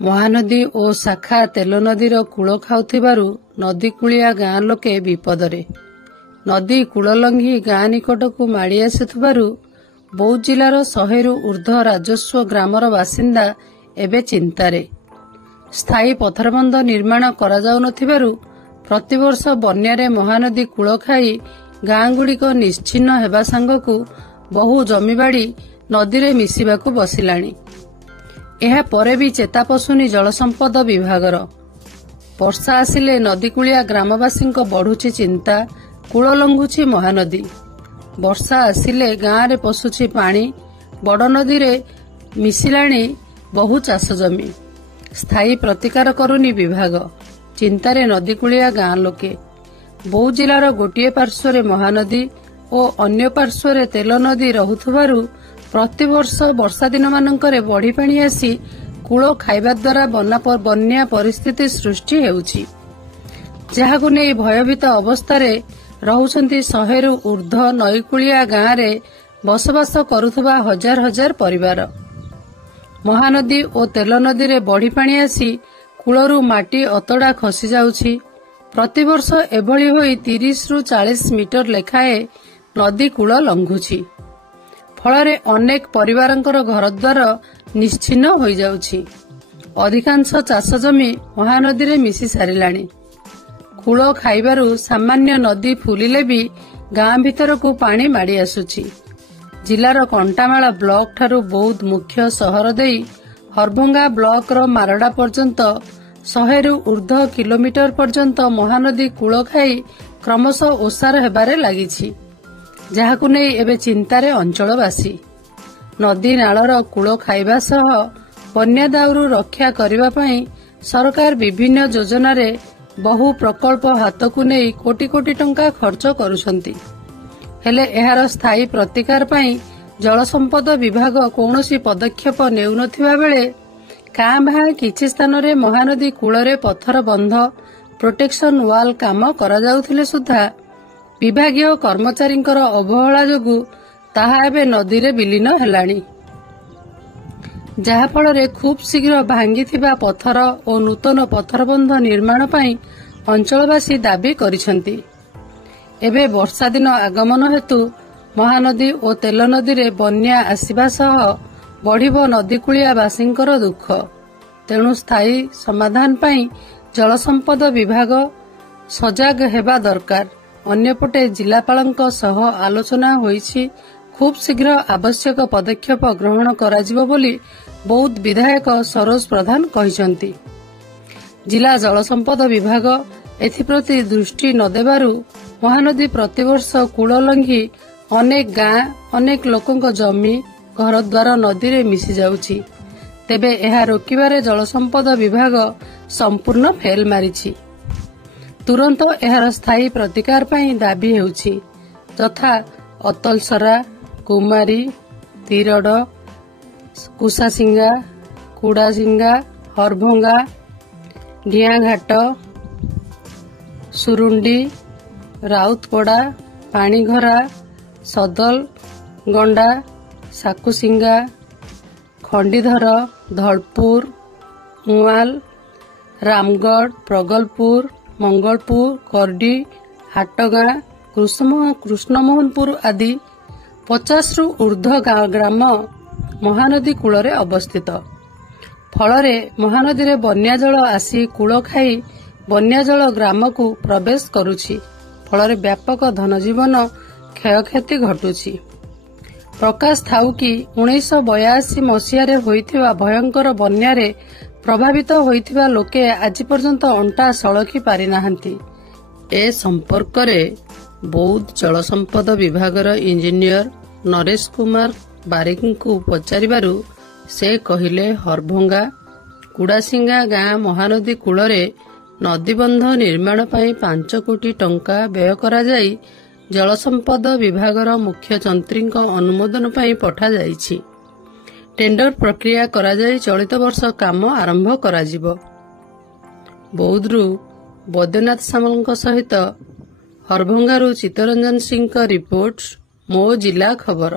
ମହାନଦୀ ଓ ଶାଖା ତେଲ ନଦୀର କୂଳ ଖାଉଥିବାରୁ ନଦୀକୂଳିଆ ଗାଁ ଲୋକେ ବିପଦରେ। ନଦୀ କୂଳ ଲଙ୍ଘି ଗାଁ ନିକଟକୁ ମାଡ଼ି ଆସୁଥିବାରୁ ବୌଦ୍ଧ ଜିଲ୍ଲାର 100ରୁ ଉର୍ଦ୍ଧ୍ୱ ରାଜସ୍ୱ ଗ୍ରାମର ବାସିନ୍ଦା ଏବେ ଚିନ୍ତାରେ। ସ୍ଥାୟୀ ପଥରବନ୍ଧ ନିର୍ମାଣ କରାଯାଉନଥିବାରୁ ପ୍ରତିବର୍ଷ ବନ୍ୟାରେ ମହାନଦୀ କୂଳ ଖାଇ ଗାଁଗୁଡ଼ିକ ନିଶ୍ଚିହ୍ନ ହେବା ସାଙ୍ଗକୁ ବହୁ ଜମିବାଡ଼ି ନଦୀରେ ମିଶିବାକୁ ବସିଲାଣି। ଏହାପରେ ବି ଚେତା ପଶୁନି ଜଳସମ୍ପଦ ବିଭାଗର। ବର୍ଷା ଆସିଲେ ନଦୀକୂଳିଆ ଗ୍ରାମବାସୀଙ୍କ ବଢୁଛି ଚିନ୍ତା, କୂଳ ଲଙ୍ଘୁଛି ମହାନଦୀ। ବର୍ଷା ଆସିଲେ ଗାଁରେ ପଶୁଛି ପାଣି, ବଡ଼ ନଦୀରେ ମିଶିଲାଣି ବହୁ ଚାଷ ଜମି। ସ୍ଥାୟୀ ପ୍ରତିକାର କରୁନି ବିଭାଗ, ଚିନ୍ତାରେ ନଦୀକୂଳିଆ ଗାଁ ଲୋକେ। ବୌଦ୍ଧ ଜିଲ୍ଲାର ଗୋଟିଏ ପାର୍ଶ୍ୱରେ ମହାନଦୀ ଓ ଅନ୍ୟ ପାର୍ଶ୍ୱରେ ତେଲ ନଦୀ ରହୁଥିବାରୁ ପ୍ରତିବର୍ଷ ବର୍ଷା ଦିନମାନଙ୍କରେ ବଢ଼ିପାଣି ଆସି କୂଳ ଖାଇବା ଦ୍ୱାରା ବନ୍ୟା ପରିସ୍ଥିତି ସୃଷ୍ଟି ହେଉଛି, ଯାହାକୁ ନେଇ ଭୟଭୀତ ଅବସ୍ଥାରେ ରହୁଛନ୍ତି 100ରୁ ଉର୍ଦ୍ଧ୍ୱ ନଈକୂଳିଆ ଗାଁରେ ବସବାସ କରୁଥିବା ହଜାର ହଜାର ପରିବାର। ମହାନଦୀ ଓ ତେଲ ନଦୀରେ ବଢ଼ିପାଣି ଆସି କୂଳରୁ ମାଟି ଅତଡ଼ା ଖସି ଯାଉଛି। ପ୍ରତିବର୍ଷ ଏଭଳି ହୋଇ 30ରୁ 40 ମିଟର ଲେଖାଏଁ ନଦୀ କୂଳ ଲଙ୍ଘୁଛି। ଫଳରେ ଅନେକ ପରିବାରଙ୍କର ଘରଦ୍ୱାର ନିଶ୍ଚିହ୍ନ ହୋଇଯାଉଛି। ଅଧିକାଂଶ ଚାଷ ଜମି ମହାନଦୀରେ ମିଶି ସାରିଲାଣି। କୂଳ ଖାଇବାରୁ ସାମାନ୍ୟ ନଦୀ ଫୁଲିଲେ ବି ଗାଁ ଭିତରକୁ ପାଣି ମାଡ଼ି ଆସୁଛି। ଜିଲ୍ଲାର କଣ୍ଟାମାଳ ବ୍ଲକ ଠାରୁ ବୌଦ୍ଧ ମୁଖ୍ୟ ସହର ଦେଇ ହରଭଙ୍ଗା ବ୍ଲକର ମାରଡା ପର୍ଯ୍ୟନ୍ତ 100ରୁ ଉର୍ଦ୍ଧ୍ୱ କିଲୋମିଟର ପର୍ଯ୍ୟନ୍ତ ମହାନଦୀ କୂଳ ଖାଇ କ୍ରମଶଃ ଓସାର ହେବାରେ ଲାଗିଛି, ଯାହାକୁ ନେଇ ଏବେ ଚିନ୍ତାରେ ଅଞ୍ଚଳବାସୀ। ନଦୀ ନାଳର କୂଳ ଖାଇବା ସହ ବନ୍ୟା ଦାଉରୁ ରକ୍ଷା କରିବା ପାଇଁ ସରକାର ବିଭିନ୍ନ ଯୋଜନାରେ ବହୁ ପ୍ରକଳ୍ପ ହାତକୁ ନେଇ କୋଟି କୋଟି ଟଙ୍କା ଖର୍ଚ୍ଚ କରୁଛନ୍ତି। ହେଲେ ଏହାର ସ୍ଥାୟୀ ପ୍ରତିକାର ପାଇଁ ଜଳସମ୍ପଦ ବିଭାଗ କୌଣସି ପଦକ୍ଷେପ ନେଉନଥିବା ବେଳେ କାଁ ଭାଁ କିଛି ସ୍ଥାନରେ ମହାନଦୀ କୂଳରେ ପଥର ବନ୍ଧ, ପ୍ରୋଟେକ୍ସନ ୱାଲ୍ କାମ କରାଯାଉଥିଲେ ସୁଦ୍ଧା ବିଭାଗୀୟ କର୍ମଚାରୀଙ୍କର ଅବହେଳା ଯୋଗୁଁ ତାହା ଏବେ ନଦୀରେ ବିଲୀନ ହେଲାଣି, ଯାହାଫଳରେ ଖୁବ୍ ଶୀଘ୍ର ଭାଙ୍ଗିଥିବା ପଥର ଓ ନୂତନ ପଥରବନ୍ଧ ନିର୍ମାଣ ପାଇଁ ଅଞ୍ଚଳବାସୀ ଦାବି କରିଛନ୍ତି। ଏବେ ବର୍ଷା ଦିନ ଆଗମନ ହେତୁ ମହାନଦୀ ଓ ତେଲ ନଦୀରେ ବନ୍ୟା ଆସିବା ସହ ବଢ଼ିବ ନଦୀକୂଳିଆ ବାସୀଙ୍କର ଦୁଃଖ। ତେଣୁ ସ୍ଥାୟୀ ସମାଧାନ ପାଇଁ ଜଳସମ୍ପଦ ବିଭାଗ ସଜାଗ ହେବା ଦରକାର। ଅନ୍ୟପଟେ ଜିଲ୍ଲାପାଳଙ୍କ ସହ ଆଲୋଚନା ହୋଇଛି, ଖୁବ୍ ଶୀଘ୍ର ଆବଶ୍ୟକ ପଦକ୍ଷେପ ଗ୍ରହଣ କରାଯିବ ବୋଲି ବୌଦ୍ଧ ବିଧାୟକ ସରୋଜ ପ୍ରଧାନ କହିଛନ୍ତି। ଜିଲ୍ଲା ଜଳସମ୍ପଦ ବିଭାଗ ଏଥିପ୍ରତି ଦୃଷ୍ଟି ନ ଦେବାରୁ ମହାନଦୀ ପ୍ରତିବର୍ଷ କୂଳ ଲଙ୍ଘି ଅନେକ ଗାଁ, ଅନେକ ଲୋକଙ୍କ ଜମି, ଘରଦ୍ୱାର ନଦୀରେ ମିଶି ଯାଉଛି। ତେବେ ଏହା ରୋକିବାରେ ଜଳସମ୍ପଦ ବିଭାଗ ସମ୍ପୂର୍ଣ୍ଣ ଫେଲ୍ ମାରିଛି। ତୁରନ୍ତ ଏହାର ସ୍ଥାୟୀ ପ୍ରତିକାର ପାଇଁ ଦାବି ହେଉଛି, ଯଥା ଅତଲସରା, କୁମାରୀ, ତିରଡ, କୁଶାସିଙ୍ଗା, କୁଡାସିଙ୍ଗା, ହରଭଙ୍ଗା, ଡିଆଁଘାଟ, ସୁରୁଣ୍ଡି, ରାଉତପଡା, ପାଣିଘରା, ସଦଲ, ଗଣ୍ଡା, ସାକୁସିଙ୍ଗା, ଖଣ୍ଡିଧର, ଧଳପୁର, ଉଆଲ, ରାମଗଡ଼, ପ୍ରଗଲପୁର, ମଙ୍ଗଳପୁର, କରଡି, ହାଟଗାଁ, କୃଷ୍ଣମୋହନପୁର ଆଦି 50ରୁ ଉର୍ଦ୍ଧ୍ୱ ଗ୍ରାମ ମହାନଦୀ କୂଳରେ ଅବସ୍ଥିତ। ଫଳରେ ମହାନଦୀରେ ବନ୍ୟାଜଳ ଆସି କୂଳ ଖାଇ ବନ୍ୟାଜଳ ଗ୍ରାମକୁ ପ୍ରବେଶ କରୁଛି। ଫଳରେ ବ୍ୟାପକ ଧନଜୀବନ କ୍ଷୟକ୍ଷତି ଘଟୁଛି। ପ୍ରକାଶ ଥାଉକି 1982 ମସିହାରେ ହୋଇଥିବା ଭୟଙ୍କର ବନ୍ୟାରେ ପ୍ରଭାବିତ ହୋଇଥିବା ଲୋକେ ଆଜି ପର୍ଯ୍ୟନ୍ତ ଅଣ୍ଟା ସଳଖି ପାରିନାହାନ୍ତି। ଏ ସମ୍ପର୍କରେ ବୌଦ୍ଧ ଜଳସମ୍ପଦ ବିଭାଗର ଇଞ୍ଜିନିୟର ନରେଶ କୁମାର ବାରିକଙ୍କୁ ପଚାରିବାରୁ ସେ କହିଲେ, ହରଭଙ୍ଗା, କୁଡାସିଙ୍ଗା ଗାଁ ମହାନଦୀ କୂଳରେ ନଦୀବନ୍ଧ ନିର୍ମାଣ ପାଇଁ 5 କୋଟି ଟଙ୍କା ବ୍ୟୟ କରାଯାଇ ଜଳସମ୍ପଦ ବିଭାଗର ମୁଖ୍ୟ ଯନ୍ତ୍ରୀଙ୍କ ଅନୁମୋଦନ ପାଇଁ ପଠାଯାଇଛି। ଟେଣ୍ଡର ପ୍ରକ୍ରିୟା କରାଯାଇ ଚଳିତ ବର୍ଷ କାମ ଆରମ୍ଭ କରାଯିବ। ବୌଦ୍ଧରୁ ବୈଦ୍ୟନାଥ ସାମଲଙ୍କ ସହିତ ହରଭଙ୍ଗାରୁ ଚିତ୍ତରଞ୍ଜନ ସିଂଙ୍କ ରିପୋର୍ଟ, ମୋ ଜିଲ୍ଲା ଖବର।